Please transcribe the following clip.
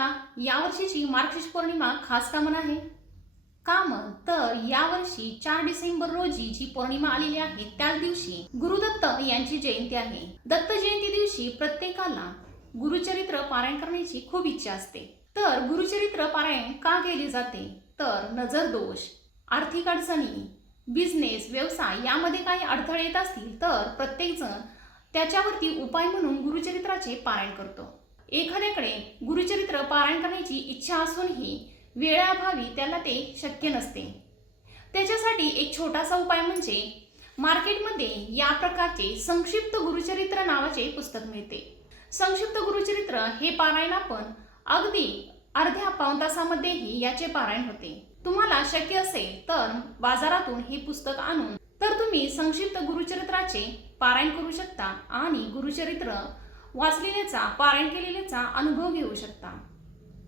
का यावर्षीची मार्गशीर्ष पौर्णिमा खास का म्हणा आहे? का मग तर यावर्षी 4 डिसेंबर रोजी जी पौर्णिमा आलेली आहे त्याच दिवशी गुरुदत्त यांची जयंती आहे. दत्त जयंती दिवशी प्रत्येकाला गुरुचरित्र पारायण करण्याची खूप इच्छा असते. तर गुरुचरित्र पारायण का केले जाते? तर नजर दोष, आर्थिक अडचणी, बिझनेस, व्यवसाय यामध्ये काही अडथळे येत असतील तर प्रत्येकजण त्याच्यावरती उपाय म्हणून गुरुचरित्राचे पारायण करतो. एखाद्याकडे गुरुचरित्र पारायण करण्याची इच्छा असूनही वेळाअभावी त्याला ते शक्य नसते. त्याच्यासाठी एक छोटासा उपाय म्हणजे मार्केटमध्ये या प्रकारचे संक्षिप्त गुरुचरित्र नावाचे पुस्तक मिळते. संक्षिप्त गुरुचरित्र हे पारायण आपण अगदी अर्ध्या पाऊण तासामध्येही याचे पारायण होते. तुम्हाला शक्य असेल तर बाजारातून हे पुस्तक आणून तर तुम्ही संक्षिप्त गुरुचरित्राचे पारायण करू शकता आणि गुरुचरित्र वाचलेल्याचा पारायण केलेल्याचा अनुभव घेऊ शकता.